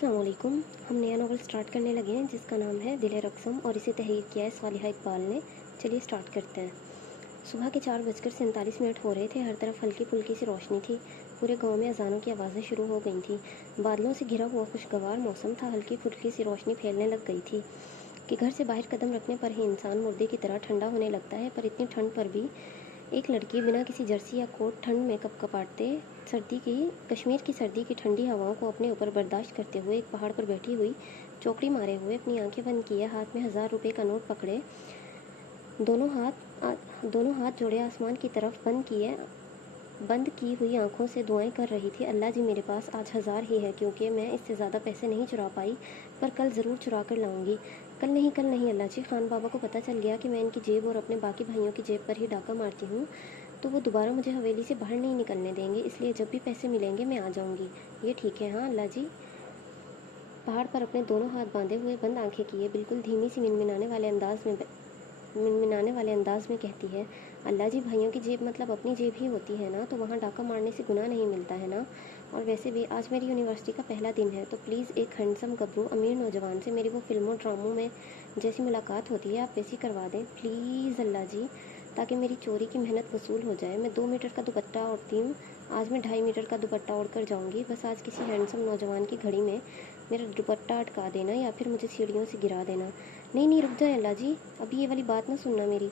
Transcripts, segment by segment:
अस्सलाम वालेकुम। हम नया नावल स्टार्ट करने लगे हैं जिसका नाम है दिल रक़्सम और इसे तहरीर किया है सालिहा इकबाल ने। चलिए स्टार्ट करते हैं। सुबह के 4:47 हो रहे थे। हर तरफ हल्की फुल्की सी रोशनी थी। पूरे गांव में अजानों की आवाज़ें शुरू हो गई थीं। बादलों से घिरा हुआ खुशगवार मौसम था। हल्की फुल्की सी रोशनी फैलने लग गई थी कि घर से बाहर कदम रखने पर ही इंसान मुर्दे की तरह ठंडा होने लगता है। पर इतनी ठंड पर भी एक लड़की बिना किसी जर्सी या कोट ठंड में कपकपाते कश्मीर की सर्दी की ठंडी हवाओं को अपने ऊपर बर्दाश्त करते हुए एक पहाड़ पर बैठी हुई, चौकड़ी मारे हुए, अपनी आंखें बंद किए, हाथ में 1000 रुपये का नोट पकड़े, दोनों हाथ जोड़े आसमान की तरफ बंद की हुई आंखों से दुआएं कर रही थी। अल्लाह जी, मेरे पास आज 1000 ही है क्योंकि मैं इससे ज़्यादा पैसे नहीं चुरा पाई, पर कल ज़रूर चुरा कर लाऊंगी। कल नहीं अल्लाह जी। खान बाबा को पता चल गया कि मैं इनकी जेब और अपने बाकी भाइयों की जेब पर ही डाका मारती हूँ तो वो दोबारा मुझे हवेली से बाहर नहीं निकलने देंगे, इसलिए जब भी पैसे मिलेंगे मैं आ जाऊँगी। ये ठीक है हाँ अल्लाह जी। पहाड़ पर अपने दोनों हाथ बांधे हुए बंद आंखें किए बिल्कुल धीमी सी मिनमिनाने वाले अंदाज में कहती है, अल्लाह जी, भाइयों की जेब मतलब अपनी जेब ही होती है ना, तो वहाँ डाका मारने से गुनाह नहीं मिलता है ना। और वैसे भी आज मेरी यूनिवर्सिटी का पहला दिन है, तो प्लीज़ एक हैंडसम गबरू अमीर नौजवान से मेरी वो फिल्मों ड्रामों में जैसी मुलाकात होती है आप वैसी करवा दें प्लीज़ अल्लाह जी, ताकि मेरी चोरी की मेहनत वसूल हो जाए। मैं 2 मीटर का दुपट्टा ओढ़ती हूँ, आज मैं 2.5 मीटर का दुपट्टा ओढ़ कर जाऊँगी। बस आज किसी हैंडसम नौजवान की घड़ी में मेरा दुपट्टा अटका देना या फिर मुझे सीढ़ियों से गिरा देना। नहीं रुक जाए अल्लाह जी, अभी ये वाली बात ना सुनना मेरी।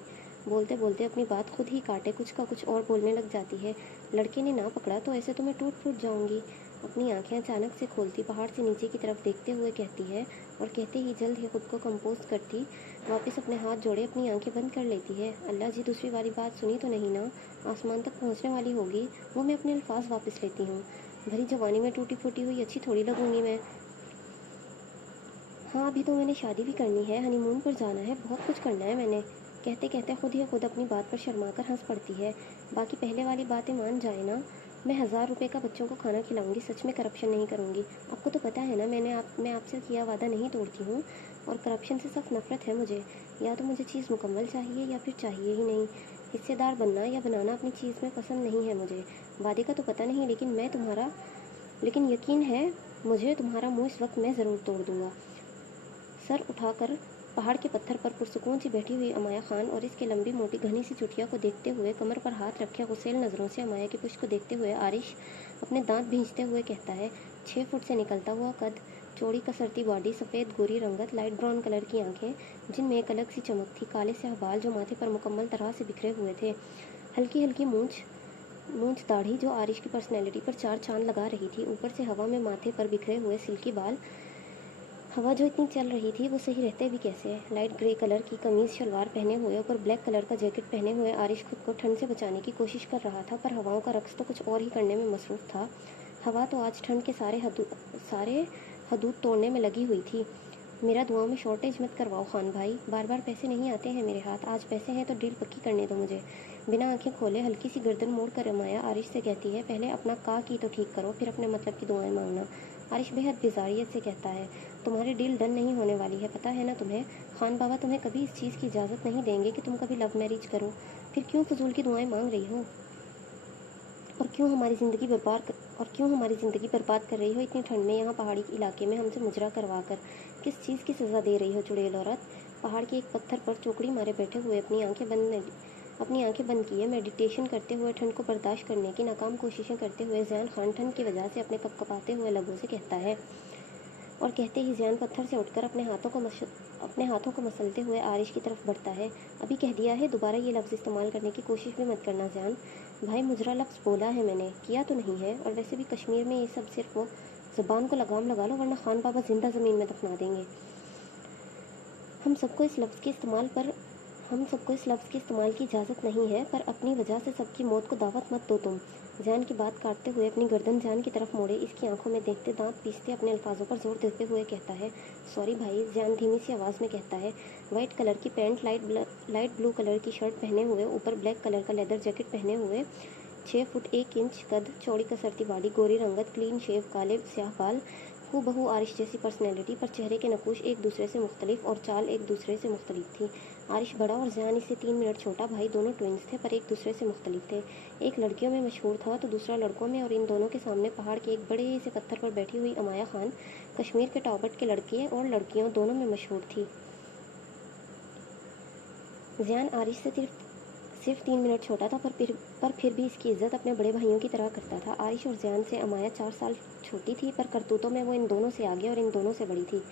बोलते बोलते अपनी बात खुद ही काटे कुछ का कुछ और बोलने लग जाती है। लड़के ने ना पकड़ा तो ऐसे तो मैं टूट फूट जाऊंगी। अपनी आंखें अचानक से खोलती पहाड़ से नीचे की तरफ देखते हुए कहती है, और कहते ही जल्द ही खुद को कंपोज करती वापस अपने हाथ जोड़े अपनी आंखें बंद कर लेती है। अल्लाह जी, दूसरी वाली बात सुनी तो नहीं ना? आसमान तक पहुंचने वाली होगी वो मैं अपने अल्फाज वापस लेती हूँ। भरी जवानी में टूटी फूटी हुई अच्छी थोड़ी लगूंगी मैं। हाँ, अभी तो मैंने शादी भी करनी है, हनीमून पर जाना है, बहुत कुछ करना है मैंने। कहते कहते खुद ही खुद अपनी बात पर शर्माकर हंस पड़ती है। बाकी पहले वाली बातें मान जाए ना, मैं 1000 रुपये का बच्चों को खाना खिलाऊंगी, सच में करप्शन नहीं करूंगी। आपको तो पता है ना, मैं आपसे किया वादा नहीं तोड़ती हूँ, और करप्शन से सख्त नफरत है मुझे। या तो मुझे चीज़ मुकम्मल चाहिए या फिर चाहिए ही नहीं। हिस्सेदार बनना या बनाना अपनी चीज़ में पसंद नहीं है मुझे। वादे का तो पता नहीं, लेकिन यकीन है मुझे तुम्हारा मुँह इस वक्त मैं ज़रूर तोड़ दूँगा। सर उठाकर पहाड़ के पत्थर पर पुरसुकून सी बैठी हुई अमाया खान और इसके लंबी मोटी घनी सी चुटिया को देखते हुए, कमर पर हाथ रखे गुस्सेल नज़रों से अमाया की पुष्ट को देखते हुए आरिश अपने दांत भींचते हुए कहता है, 6 फुट से निकलता हुआ कद, चौड़ी कसरती बॉडी, सफ़ेद गोरी रंगत, लाइट ब्राउन कलर की आंखें जिनमें एक अलग सी चमक थी, काले स्याह बाल जो माथे पर मुकम्मल तरह से बिखरे हुए थे, हल्की हल्की मूंछ दाढ़ी जो आरिश की पर्सनैलिटी पर 4 चांद लगा रही थी, ऊपर से हवा में माथे पर बिखरे हुए सिल्की बाल। हवा जो इतनी चल रही थी वो सही रहते भी कैसे। लाइट ग्रे कलर की कमीज़ शलवार पहने हुए ऊपर ब्लैक कलर का जैकेट पहने हुए आरिश खुद को ठंड से बचाने की कोशिश कर रहा था, पर हवाओं का रक्स तो कुछ और ही करने में मसरूफ़ था। हवा तो आज ठंड के सारे हदूद तोड़ने में लगी हुई थी। मेरा दुआओं में शॉर्टेज मत करवाओ खान भाई, बार बार पैसे नहीं आते हैं मेरे हाथ, आज पैसे हैं तो डील पक्की करने दो मुझे। बिना आंखें खोले हल्की सी गर्दन मोड़ कर रमाया आरिश से कहती है, पहले अपना का की तो ठीक करो, फिर अपने मतलब की दुआएं मांगना। आरिश बेहद बेजारियत से कहता है, तुम्हारी डील डन नहीं होने वाली है, पता है ना तुम्हें? खान बाबा तुम्हें कभी इस चीज़ की इजाज़त नहीं देंगे कि तुम कभी लव मैरिज करो। फिर क्यों फजूल की दुआएं मांग रही हो? और क्यों हमारी ज़िंदगी बर्बाद कर रही हो इतनी ठंड में, यहाँ पहाड़ी इलाके में हमसे मुजरा करवा कर? किस चीज़ की सज़ा दे रही हो चुड़ैल औरत? पहाड़ के एक पत्थर पर चौकड़ी मारे बैठे हुए अपनी आंखें बंद किए मेडिटेशन करते हुए, ठंड को बर्दाश्त करने की नाकाम कोशिशें करते हुए ज़ियान खान ठंड की वजह से अपने कपकपाते हुए लबों से कहता है, और कहते ही ज़ियान पत्थर से उठकर अपने हाथों को मसलते हुए आरिश की तरफ बढ़ता है। अभी कह दिया है, दोबारा ये लफ्ज़ इस्तेमाल करने की कोशिश भी मत करना ज़ियान भाई। मुजरा लफ्ज़ बोला है मैंने, किया तो नहीं है। और वैसे भी कश्मीर में ये सब सिर्फ वो ज़बान को लगाम लगा लो, वरना खान बाबा जिंदा ज़मीन में दफना देंगे। हम सबको इस लफ्ज़ के इस्तेमाल की इजाज़त नहीं है, पर अपनी वजह से सबकी मौत को दावत मत दो तुम। ज़ियान की बात काटते हुए अपनी गर्दन ज़ियान की तरफ मोड़े, इसकी आंखों में देखते, दांत पीसते अपने अल्फाजों पर जोर देते हुए कहता है, सॉरी भाई। ज़ियान धीमी सी आवाज़ में कहता है। वाइट कलर की पैंट, लाइट ब्लू कलर की शर्ट पहने हुए, ऊपर ब्लैक कलर का लेदर जैकेट पहने हुए, 6 फुट 1 इंच कद, चौड़ी कसरती बॉडी, गोरी रंगत, क्लीन शेव, काले स्याह बाल, हू बहू आरिश जैसी पर्सनैलिटी, पर चेहरे के नकूश एक दूसरे से मुख्तलिफ और चाल एक दूसरे से मुख्तलिफ थी। आरिश बड़ा और ज़ियान इससे 3 मिनट छोटा, भाई दोनों ट्विंस थे पर एक दूसरे से मुख्तलिफ थे। एक लड़कियों में मशहूर था तो दूसरा लड़कों में, और इन दोनों के सामने पहाड़ के एक बड़े से पत्थर पर बैठी हुई अमाया खान कश्मीर के टॉबट के लड़के और लड़कियों दोनों में मशहूर थी। ज़ियान आरिश से सिर्फ 3 मिनट छोटा था, पर फिर भी इसकी इज्जत अपने बड़े भाइयों की तरह करता था। आरिश और ज़ियान से अमाया 4 साल छोटी थी, पर करतूतों में वो इन दोनों से आगे और इन दोनों से बड़ी थी।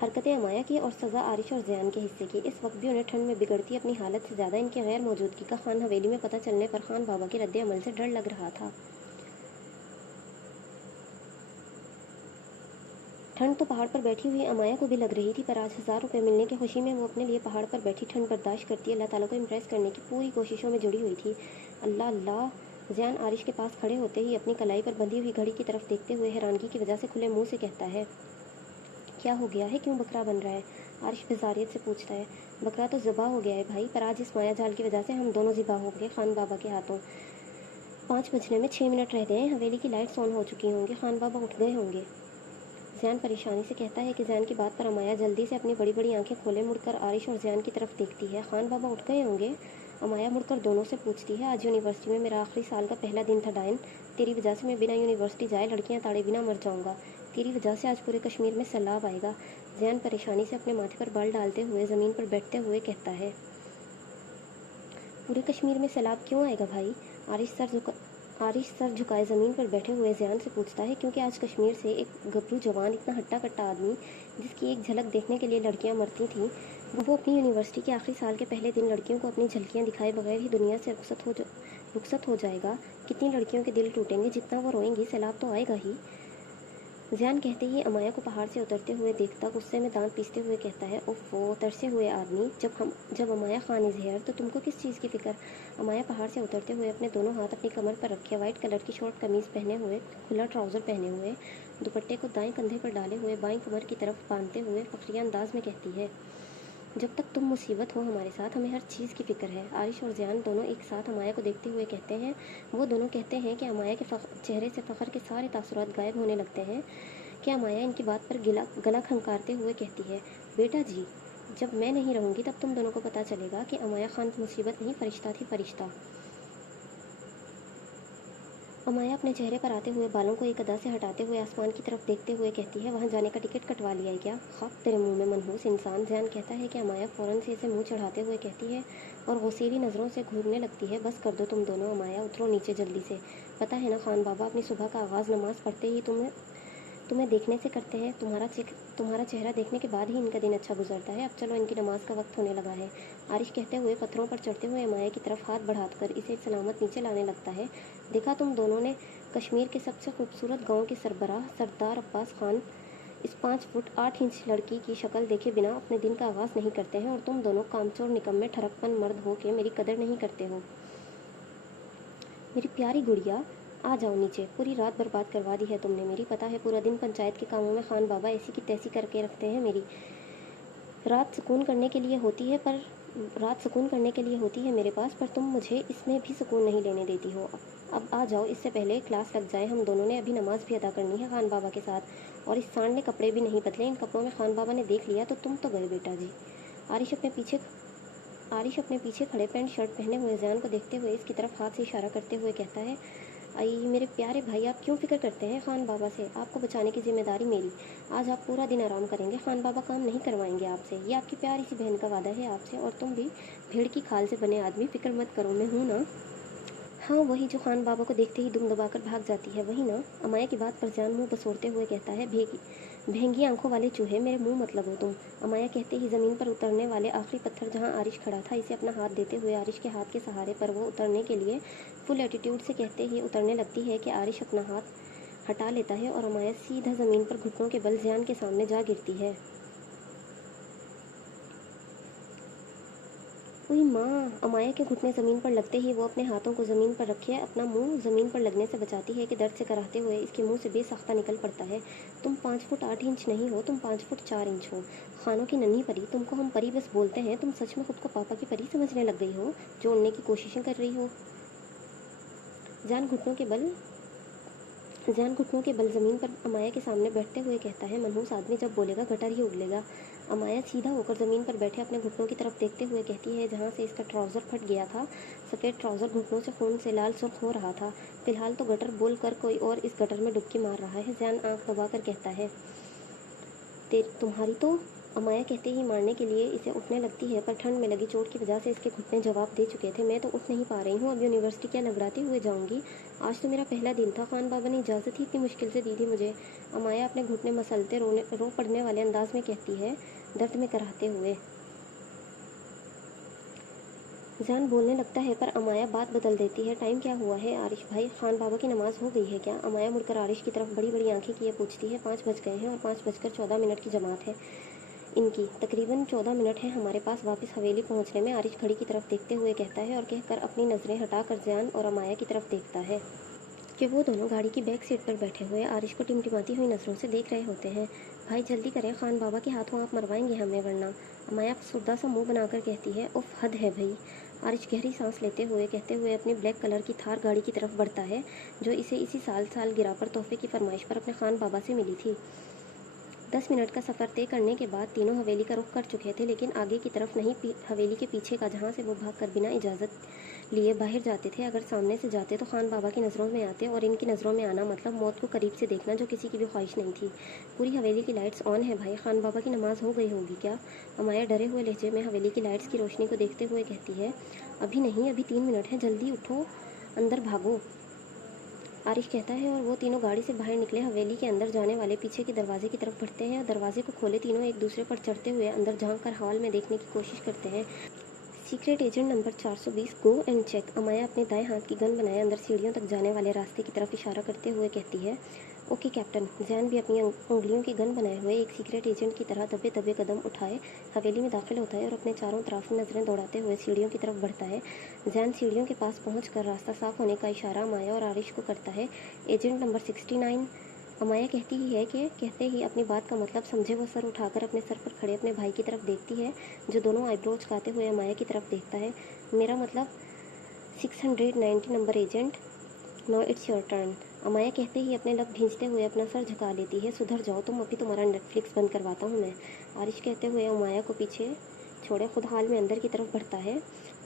हरकतें अमाया की और सज़ा आरिश और ज़ियान के हिस्से की। इस वक्त भी उन्हें ठंड में बिगड़ती अपनी हालत से ज़्यादा इनकी गैर मौजूदगी का खान हवेली में पता चलने पर खान बाबा के रद्द अमल से डर लग रहा था। ठंड तो पहाड़ पर बैठी हुई अमाया को भी लग रही थी, पर आज 1000 रुपये मिलने की खुशी में वो अपने लिए पहाड़ पर बैठी ठंड बर्दाश्त करती अल्लाह ताला को इम्प्रेस करने की पूरी कोशिशों में जुड़ी हुई थी। अल्लाह अल्लाह। ज़ियान आरिश के पास खड़े होते ही अपनी कलाई पर बंधी हुई घड़ी की तरफ देखते हुए हैरानगी की वजह से खुले मुंह से कहता है, क्या हो गया है, क्यों बकरा बन रहा है? आरिश बेजारियत से पूछता है। बकरा तो ज़िबा हो गया है भाई, पर आज इस माया जाल की वजह से हम दोनों ज़िबा होंगे खान बाबा के हाथों। 5 बजने में 6 मिनट रह गए हैं, हवेली की लाइट्स ऑन हो चुकी होंगी, खान बाबा उठ गए होंगे। ज़ियान परेशानी से कहता है कि ज़ियान की बात पर अमाया जल्दी से अपनी बड़ी बड़ी आंखें खोले मुड़कर आरिश और ज़ियान की तरफ देखती है। खान बाबा उठ गए होंगे? अमाया मुड़कर दोनों से पूछती है। आज यूनिवर्सिटी में मेरा आखिरी साल का पहला दिन था डायन। तेरी वजह से मैं बिना यूनिवर्सिटी जाए लड़कियां ताड़े बिना मर जाऊंगा। तेरी वजह से आज पूरे कश्मीर में सैलाब आएगा। ज़ियान परेशानी से अपने माथे पर बाल डालते हुए ज़मीन पर बैठते हुए कहता है। पूरे कश्मीर में सैलाब क्यों आएगा भाई? आरिश सर झुकाए ज़मीन पर बैठे हुए ज़ियान से पूछता है। क्योंकि आज कश्मीर से एक गबरू जवान, इतना हट्टा कट्टा आदमी जिसकी एक झलक देखने के लिए लड़कियां मरती थीं, वो अपनी यूनिवर्सिटी के आखिरी साल के पहले दिन लड़कियों को अपनी झलकियां दिखाए बगैर ही दुनिया से रुखसत हो जाएगा। कितनी लड़कियों के दिल टूटेंगे, जितना वो रोएंगी सैलाब तो आएगा ही। ज़ियान कहते ही अमाया को पहाड़ से उतरते हुए देखता गुस्से में दांत पीसते हुए कहता है, ओफ़ो तरसे हुए आदमी, जब अमाया खान इज़ हियर तो तुमको किस चीज़ की फ़िक्र? अमाया पहाड़ से उतरते हुए अपने दोनों हाथ अपनी कमर पर रखे, वाइट कलर की शॉर्ट कमीज़ पहने हुए, खुला ट्राउज़र पहने हुए, दुपट्टे को दाएं कंधे पर डाले हुए बाईं कमर की तरफ बांधते हुए फ़खरिया अंदाज में कहती है, जब तक तुम मुसीबत हो हमारे साथ, हमें हर चीज़ की फ़िक्र है। आरिश और ज़ियान दोनों एक साथ अमाया को देखते हुए कहते हैं। वो दोनों कहते हैं कि अमाया के चेहरे से फ़ख्र के सारे तासुरात गायब होने लगते हैं। क्या माया इनकी बात पर गला खंकारते हुए कहती है, बेटा जी, जब मैं नहीं रहूँगी तब तुम दोनों को पता चलेगा कि अमाया खान मुसीबत नहीं फरिश्ता थी, फरिश्ता। अमाया अपने चेहरे पर आते हुए बालों को एक अदा से हटाते हुए आसमान की तरफ देखते हुए कहती है, वहाँ जाने का टिकट कटवा लिया है क्या? खाक तेरे मुंह में मनहूस इंसान। ज़ियान कहता है कि अमाया फ़ौरन से इसे मुंह चढ़ाते हुए कहती है और गुस्सैली नज़रों से घूरने लगती है, बस कर दो तुम दोनों, अमाया उतरो नीचे जल्दी से। पता है ना खान बाबा, अपनी सुबह का आगाज़ नमाज़ पढ़ते ही तुम्हें देखने से करते हैं। तुम्हारा चेहरा देखने के बाद ही इनका दिन अच्छा गुजरता है। अब चलो, इनकी नमाज का वक्त होने लगा है। आरिश कहते हुए पत्थरों पर चढ़ते हुए अमाया की तरफ हाथ बढ़ाकर इसे सलामत नीचे लाने लगता है। देखा तुम दोनों ने, कश्मीर के सबसे खूबसूरत गांव के सरबराह सरदार अब्बास खान इस 5 फुट 8 इंच लड़की की शक्ल देखे बिना अपने दिन का आगाज़ नहीं करते हैं, और तुम दोनों कामचोर निकम्मे ठरकपन मर्द हो के मेरी कदर नहीं करते हो। मेरी प्यारी गुड़िया, आ जाओ नीचे। पूरी रात बर्बाद करवा दी है तुमने मेरी। पता है पूरा दिन पंचायत के कामों में खान बाबा ऐसी की तैसी करके रखते हैं मेरी। रात सुकून करने के लिए होती है मेरे पास, पर तुम मुझे इसमें भी सुकून नहीं लेने देती हो। अब आ जाओ, इससे पहले क्लास लग जाए। हम दोनों ने अभी नमाज भी अदा करनी है खान बाबा के साथ, और इस सांड ने कपड़े भी नहीं बदले। इन कपड़ों में खान बाबा ने देख लिया तो तुम तो गए बेटा जी। आरिश अपने पीछे खड़े पैंट शर्ट पहने हुए ज़ियान को देखते हुए इसकी तरफ हाथ से इशारा करते हुए कहता है, आई मेरे प्यारे भाई, आप क्यों फ़िक्र करते हैं खान बाबा से? आपको बचाने की जिम्मेदारी मेरी। आज आप पूरा दिन आराम करेंगे, खान बाबा काम नहीं करवाएंगे आपसे। ये आपकी प्यारी सी बहन का वादा है आपसे, और तुम भी भेड़ की खाल से बने आदमी, फ़िक्र मत करो, मैं हूँ ना। हाँ, वही जो खान बाबा को देखते ही दुम दबाकर भाग जाती है, वही ना। अमाया की बात पर ज़ियान मुंह बसोरते हुए कहता है, भेंगी आंखों वाले चूहे, मेरे मुंह मत लगो तुम। अमाया कहते ही ज़मीन पर उतरने वाले आखिरी पत्थर जहाँ आरिश खड़ा था, इसे अपना हाथ देते हुए आरिश के हाथ के सहारे पर वो उतरने के लिए फुल एटीट्यूड से कहते ही उतरने लगती है कि आरिश अपना हाथ हटा लेता है और अमाया सीधा ज़मीन पर घुटनों के बल ज़ियान के सामने जा गिरती है। हुई माँ। अमाया के घुटने ज़मीन पर लगते ही वो अपने हाथों को ज़मीन पर रखे अपना मुंह ज़मीन पर लगने से बचाती है कि दर्द से कराहते हुए इसके मुंह से बेसाख्ता निकल पड़ता है, तुम 5 फुट 8 इंच नहीं हो, तुम 5 फुट 4 इंच हो। खानों की नन्ही परी, तुमको हम परी बस बोलते हैं, तुम सच में खुद को पापा की परी समझने लग गई हो जो उड़ने की कोशिशें कर रही हो। जान घुटनों के बल ज़ैन घुटनों के बल ज़मीन पर अमाया के सामने बैठते हुए कहता है, मनहूस आदमी जब बोलेगा गटर ही उगलेगा। अमाया सीधा होकर ज़मीन पर बैठे अपने घुटनों की तरफ देखते हुए कहती है, जहाँ से इसका ट्राउज़र फट गया था, सफ़ेद ट्राउज़र घुटनों से खून से लाल सुर्ख हो रहा था। फिलहाल तो गटर बोल कर कोई और इस गटर में डुबकी मार रहा है। ज़ैन आँख दबा कर कहता है, तुम्हारी तो। अमाया कहते ही मारने के लिए इसे उठने लगती है, पर ठंड में लगी चोट की वजह से इसके घुटने जवाब दे चुके थे। मैं तो उठ नहीं पा रही हूँ, अब यूनिवर्सिटी क्या नगराते हुए जाऊँगी। आज तो मेरा पहला दिन था, खान बाबा ने इजाज़त ही इतनी मुश्किल से दी थी मुझे। अमाया अपने घुटने मसलते रो पड़ने वाले अंदाज में कहती है, दर्द में कराहते हुए। ज़ैन बोलने लगता है, पर अमाया बात बदल देती है। टाइम क्या हुआ है आरिश भाई, खान बाबा की नमाज़ हो गई है क्या? अमाया मुड़कर आरिश की तरफ बड़ी बड़ी आंखें किए पूछती है। 5 बज गए हैं और 5:14 की जमात है इनकी। तकरीबन 14 मिनट है हमारे पास वापस हवेली पहुंचने में। आरिश घड़ी की तरफ देखते हुए कहता है और कहकर अपनी नज़रें हटाकर ज़ैन और अमाया की तरफ देखता है कि वो दोनों गाड़ी की बैक सीट पर बैठे हुए आरिश को टिमटिमाती हुई नज़रों से देख रहे होते हैं। भाई जल्दी करें, खान बाबा के हाथों आप मरवाएंगे हमें वरना। अमाया सुद्दा सा मुंह बनाकर कहती है, उफ हद है भाई। आरिश गहरी सांस लेते हुए कहते हुए अपनी ब्लैक कलर की थार गाड़ी की तरफ बढ़ता है, जो इसे इसी साल गिरा पर तोहफे की फरमाइश पर अपने खान बाबा से मिली थी। 10 मिनट का सफ़र तय करने के बाद तीनों हवेली का रुख कर चुके थे, लेकिन आगे की तरफ नहीं, हवेली के पीछे का, जहाँ से वो भागकर बिना इजाज़त लिए बाहर जाते थे। अगर सामने से जाते तो खान बाबा की नज़रों में आते, और इनकी नज़रों में आना मतलब मौत को करीब से देखना, जो किसी की भी ख्वाहिश नहीं थी। पूरी हवेली की लाइट्स ऑन है भाई, खान बाबा की नमाज़ हो गई होगी क्या? अमाया डरे हुए लहजे में हवेली की लाइट्स की रोशनी को देखते हुए कहती है, अभी नहीं, अभी 3 मिनट है, जल्दी उठो, अंदर भागो। आरिश कहता है और वो तीनों गाड़ी से बाहर निकले। हवेली के अंदर जाने वाले पीछे के दरवाजे की तरफ बढ़ते हैं और दरवाजे को खोले तीनों एक दूसरे पर चढ़ते हुए अंदर झांक कर हॉल में देखने की कोशिश करते हैं। Secret agent number 420, go and check. Amaya अपने दाएं हाथ की गन बनाए अंदर सीढ़ियों तक जाने वाले रास्ते की तरफ इशारा करते हुए कहती है, ओके कैप्टन। ज़ैन भी अपनी उंगलियों की गन बनाए हुए एक सीक्रेट एजेंट की तरह दबे दबे कदम उठाए हवेली में दाखिल होता है और अपने चारों तरफ नज़रें दौड़ाते हुए सीढ़ियों की तरफ बढ़ता है। ज़ैन सीढ़ियों के पास पहुंचकर रास्ता साफ होने का इशारा अमाया और आरिश को करता है। Agent number 69। अमाया कहती ही है कि कहते ही अपनी बात का मतलब समझे वो सर उठाकर अपने सर पर खड़े अपने भाई की तरफ देखती है, जो दोनों आईब्रोज काते हुए अमाया की तरफ देखता है। मेरा मतलब 690 number agent, no it's your turn. Amaya कहते ही अपने लब भींचते हुए अपना सर झुका लेती है। सुधर जाओ तुम, अभी तुम्हारा नेटफ्लिक्स बंद करवाता हूँ मैं। आरिश कहते हुए अमाया को पीछे छोड़े खुद हॉल में अंदर की तरफ बढ़ता है।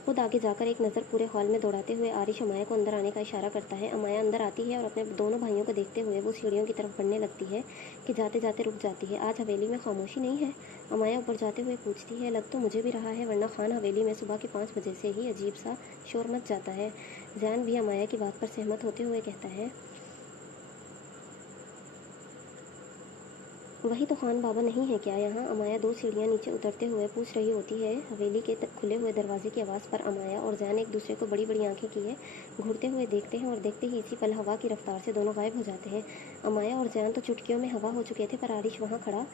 खुद आगे जाकर एक नज़र पूरे हॉल में दौड़ाते हुए आरिश अमाया को अंदर आने का इशारा करता है। अमाया अंदर आती है और अपने दोनों भाइयों को देखते हुए वो सीढ़ियों की तरफ बढ़ने लगती है कि जाते जाते रुक जाती है। आज हवेली में खामोशी नहीं है? अमाया ऊपर जाते हुए पूछती है। लग तो मुझे भी रहा है, वरना खान हवेली में सुबह के 5 बजे से ही अजीब सा शोर मच जाता है। ज़ैन भी अमाया की बात पर सहमत होते हुए कहता है, वही तो खान बाबा नहीं है क्या यहाँ? अमाया 2 सीढ़ियाँ नीचे उतरते हुए पूछ रही होती है। हवेली के खुले हुए दरवाजे की आवाज़ पर अमाया और ज़ैन एक दूसरे को बड़ी बड़ी आंखें किए घूरते हुए देखते हैं और देखते ही इसी पल हवा की रफ्तार से दोनों गायब हो जाते हैं। अमाया और ज़ैन तो चुटकियों में हवा हो चुके थे, पर आरिश वहाँ खड़ा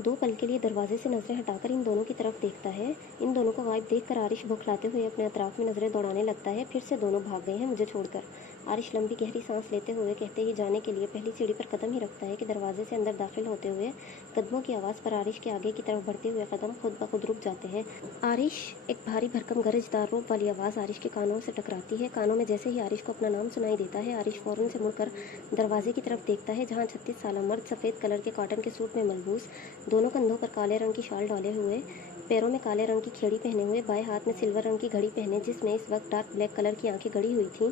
2 पल के लिए दरवाजे से नज़रें हटाकर इन दोनों की तरफ देखता है। इन दोनों को गायब देखकर आरिश बौखलाते हुए अपने अतराफ में नज़रें दौड़ाने लगता है। फिर से दोनों भाग गए हैं मुझे छोड़कर। आरिश लंबी गहरी सांस लेते हुए कहते ही जाने के लिए पहली सीढ़ी पर कदम ही रखता है कि दरवाजे से अंदर दाखिल होते हुए कदमों की आवाज़ पर आरिश के आगे की तरफ बढ़ते हुए कदम खुद ब खुद रुक जाते हैं। आरिश, एक भारी भरकम गरजदार रूप वाली आवाज़ आरिश के कानों से टकराती है। कानों में जैसे ही आरिश को अपना नाम सुनाई देता है, आरिश फ़ौरन से मुड़कर दरवाजे की तरफ देखता है, जहाँ 36 साला मर्द सफ़ेद कलर के कॉटन के सूट में मलबूस, दोनों कंधों पर काले रंग की शाल डाले हुए, पैरों में काले रंग की खेड़ी पहने हुए, बाएं हाथ में सिल्वर रंग की घड़ी पहने, जिसमें इस वक्त डार्क ब्लैक कलर की आंखें गड़ी हुई थीं,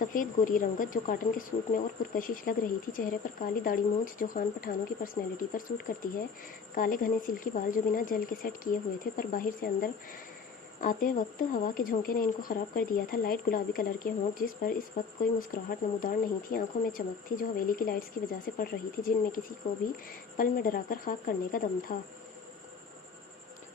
सफ़ेद गोरी रंगत जो कॉटन के सूट में और पुरकशिश लग रही थी, चेहरे पर काली दाढ़ी मूंछ जो खान पठानों की पर्सनैलिटी पर सूट करती है, काले घने सिल्की बाल जो बिना जेल के सेट किए हुए थे, पर बाहर से अंदर आते वक्त हवा के झोंके ने इनको ख़राब कर दिया था। लाइट गुलाबी कलर के होंठ, जिस पर इस वक्त कोई मुस्कुराहट नमूदार नहीं थी, आंखों में चमक थी जो हवेली की लाइट्स की वजह से पड़ रही थी, जिनमें किसी को भी पल में डराकर खाक करने का दम था।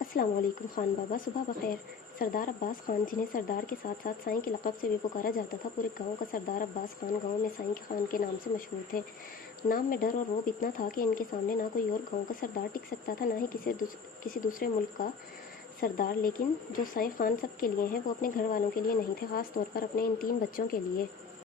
अस्सलाम वालेकुम खान बाबा, सुबह बखैर। सरदार अब्बास खान, जिन्हें सरदार के साथ साथ साईं के लक़ब से भी पुकारा जाता था, पूरे गांव का सरदार अब्बास खान गांव में साईं खान के नाम से मशहूर थे। नाम में डर और रौब इतना था कि इनके सामने ना कोई और गांव का सरदार टिक सकता था, ना ही किसी दूसरे मुल्क का सरदार। लेकिन जो साईं खान सब के लिए हैं, वो अपने घर वालों के लिए नहीं थे, ख़ास तौर पर अपने इन 3 बच्चों के लिए।